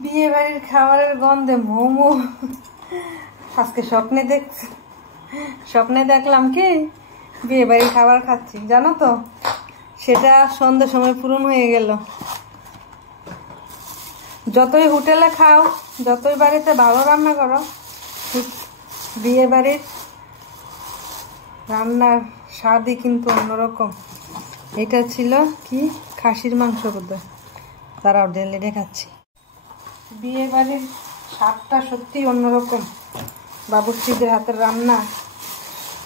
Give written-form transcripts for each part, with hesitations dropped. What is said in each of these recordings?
বিয়ে বাড়ির খাবারের গন্ধে মোমো আজকে স্বপ্নে দেখলাম কি বিয়ে বাড়ির খাবার খাচ্ছি, জানো তো সেটা সন্ধ্যার সময় পূরণ হয়ে গেল। যতই হোটেলে খাও, যতই বাড়িতে ভালো রান্না করো, বিয়ে বাড়ির রান্নার স্বাদই কিন্তু অন্যরকম। এটা ছিল কি খাসির মাংস বোধহয়, তারাও ঢেলে খাচ্ছি। বিয়ে বাড়ির স্বাদটা সত্যি অন্যরকম। বাবুর্চিদের হাতের রান্না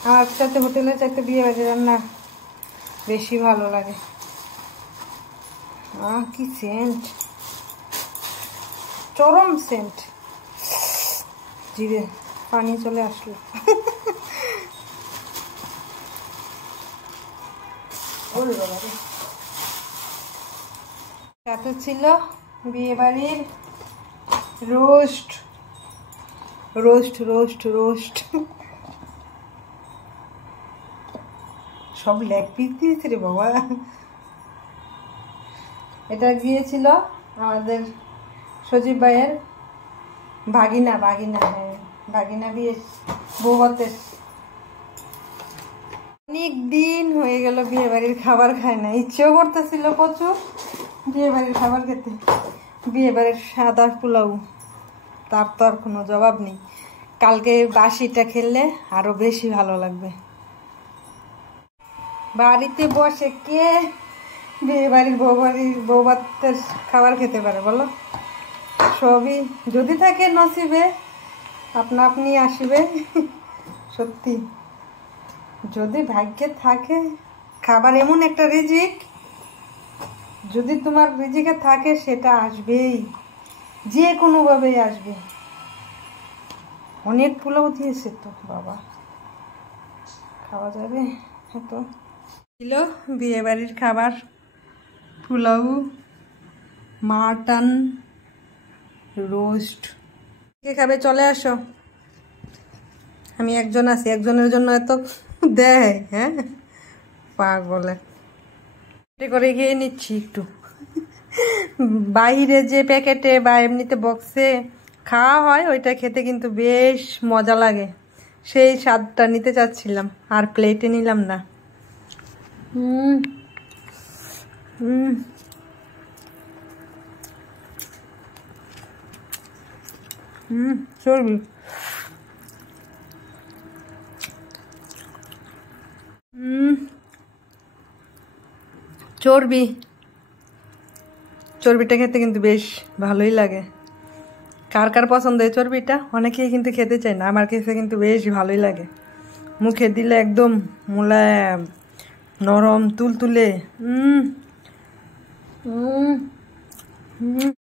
আমার সাথে হোটেলের চাইতে বিয়ে বাড়ির রান্না বেশি ভালো লাগে। কি সেন্ট, চরম সেন্ট, জিভে পানি চলে আসলো। সাথে ছিল বিয়ে বাড়ির রোস্ট রোস্ট রোস্ট রোস্ট, সব লেগ পিস দিয়েছে রে বাবা। এটা গিয়েছিল আমাদের সজীব ভাইয়ের ভাগিনা, হ্যাঁ ভাগিনা বিয়ে বৌভাতের। অনেক দিন হয়ে গেল বিয়ে বাড়ির খাবার খায় না, ইচ্ছেও করতেছিল প্রচুর বিয়ে বাড়ির খাবার খেতে। বিয়ে বাড়ির সাদা পোলাও, তার তো আর কোনো জবাব নেই। কালকে বাসিটা খেলে আরো বেশি ভালো লাগবে। বাড়িতে বসে কে বিয়ে বাড়ির বৌভাতের খাবার খেতে পারে বলো? সবই যদি থাকে নসিবে, আপনা আপনি আসবে। সত্যি যদি ভাগ্যে থাকে, খাবার এমন একটা রিজিক, যদি তোমার রিজিকে থাকে সেটা আসবেই, যে কোনোভাবেই আসবে। অনেক পোলাও দিয়েছে তো বাবা, খাওয়া যাবে তো। ছিল বিয়ে বাড়ির খাবার, পোলাও, মাটন, রোস্ট। কে খাবে চলে আসো, আমি একজন আছি, একজনের জন্য এত দেয়, হ্যাঁ পাগলে করে খেয়ে নিচ্ছি একটু। বাইরে যে প্যাকেটে বা এমনিতে বক্সে খাওয়া হয় ওইটা খেতে কিন্তু বেশ মজা লাগে, সেই স্বাদটা নিতে চাচ্ছিলাম, আর প্লেটে নিলাম না। চর্বি, চর্বি, চর্বিটা খেতে কিন্তু বেশ ভালোই লাগে। কার কার পছন্দ এই চর্বিটা? অনেকেই কিন্তু খেতে চায় না, আমার কাছে কিন্তু বেশ ভালোই লাগে। মুখে দিলে একদম মোলায়েম, নরম, তুলতুলে।